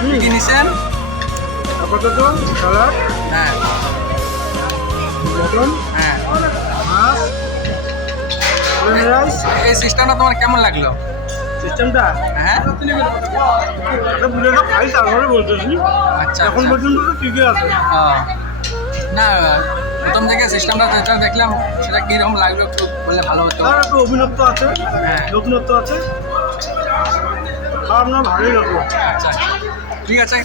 কি নিছেন? আপাতত সালাদ, হ্যাঁ মটন, হ্যাঁ। মাছ, প্লেন রাইস। এই সিস্টেমটা তোমার কেমন লাগলো? সিস্টেমটা হ্যাঁ একটা ভিডিওটা খাই তারপরে বলতেছি। আচ্ছা এখন আচ্ছা। পর্যন্ত তো ঠিকই আছে। ও, না প্রথম থেকে সিস্টেমটা যেটা দেখলাম সেটা কীরকম লাগলো একটু বললে ভালো হতো। আর একটু অভিনত্ব আছে, হ্যাঁ। নতুনত্ব আছে, খারাপ না, ভালোই লাগলো। আচ্ছা আচ্ছা, ঠিক আছে।